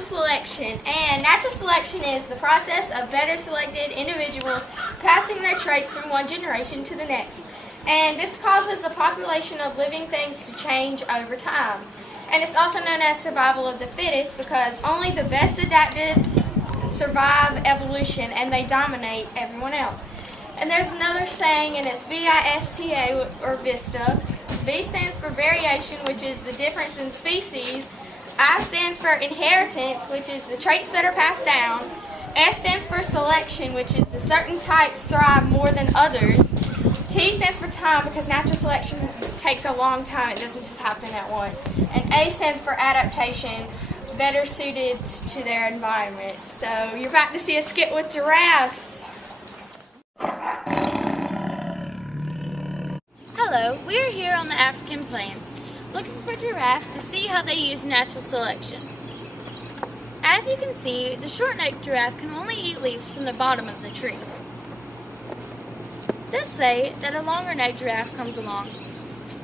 natural selection, and natural selection is the process of better selected individuals passing their traits from one generation to the next. And this causes the population of living things to change over time. And it's also known as survival of the fittest because only the best adapted survive evolution and they dominate everyone else. And there's another saying, and it's VISTA or VISTA. V stands for variation, which is the difference in species. I stands for inheritance, which is the traits that are passed down. S stands for selection, which is the certain types thrive more than others. T stands for time because natural selection takes a long time. It doesn't just happen at once. And A stands for adaptation, better suited to their environment. So you're about to see a skit with giraffes. Hello, we are here on the African plains, looking for giraffes to see how they use natural selection. As you can see, the short-necked giraffe can only eat leaves from the bottom of the tree. Let's say that a longer-necked giraffe comes along,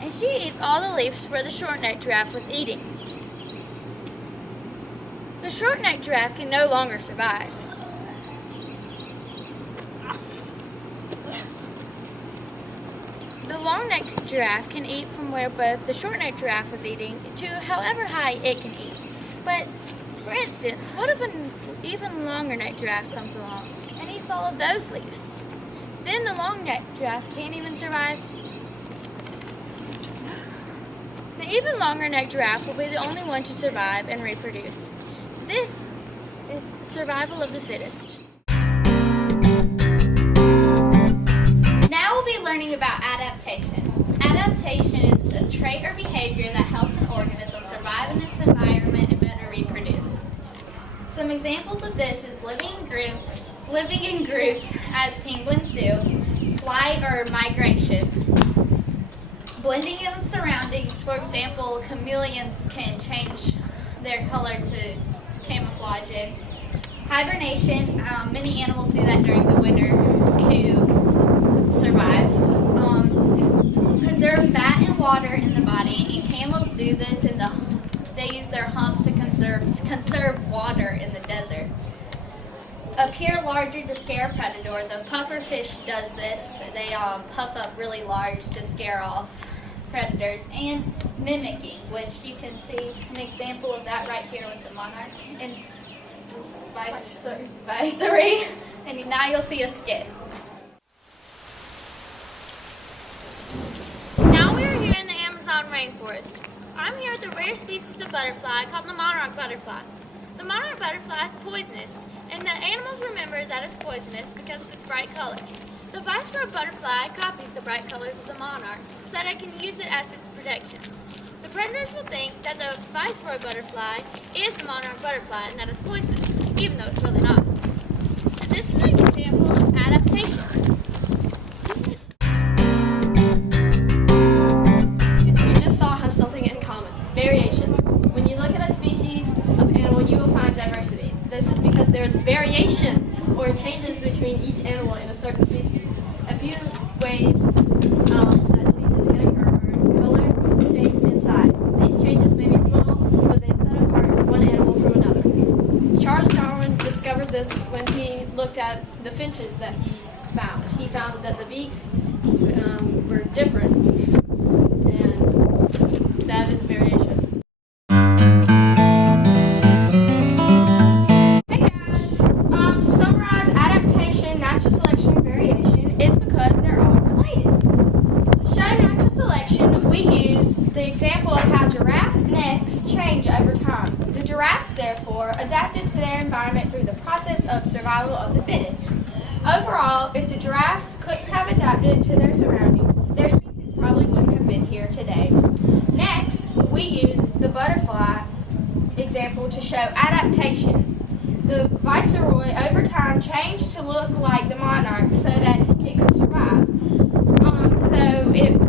and she eats all the leaves where the short-necked giraffe was eating. The short-necked giraffe can no longer survive. The long-necked giraffe can eat from where both the short-necked giraffe was eating to however high it can eat. But, for instance, what if an even longer-necked giraffe comes along and eats all of those leaves? Then the long-necked giraffe can't even survive. The even longer-necked giraffe will be the only one to survive and reproduce. This is survival of the fittest. Now we'll be learning about adaptation. Adaptation is a trait or behavior that helps an organism survive in its environment and better reproduce. Some examples of this is living in groups as penguins do, flight or migration, blending in with surroundings. For example, chameleons can change their color to camouflage in. Hibernation, many animals do that during the winter to survive. Preserve fat and water in the body, and camels do this they use their humps to conserve water in the desert. Appear larger to scare a predator. The pufferfish does this. They puff up really large to scare off predators. And mimicking, which you can see an example of that right here with the monarch and viceroy. And now you'll see a skit. Now we are here in the Amazon rainforest. I'm here with a rare species of butterfly called the monarch butterfly. The monarch butterfly is poisonous, and the animals remember that it's poisonous because of its bright colors. The viceroy butterfly copies the bright colors of the monarch so that it can use it as its protection. The predators will think that the viceroy butterfly is the monarch butterfly and that it's poisonous, even though it's really not. So this is an example of adaptation. You just saw have something in common. Variation. When you look at a species of animal, you will find diversity. This is because there is variation or changes between each animal in a certain species. A few ways that changes can occur are color, shape, and size. These changes may be small, but they set apart one animal from another. Charles Darwin discovered this when he looked at the finches that he found. He found that the beaks were different, and that is variation. The example of how giraffes' necks change over time. The giraffes, therefore, adapted to their environment through the process of survival of the fittest. Overall, if the giraffes couldn't have adapted to their surroundings, their species probably wouldn't have been here today. Next, we use the butterfly example to show adaptation. The viceroy over time changed to look like the monarch so that it could survive. So it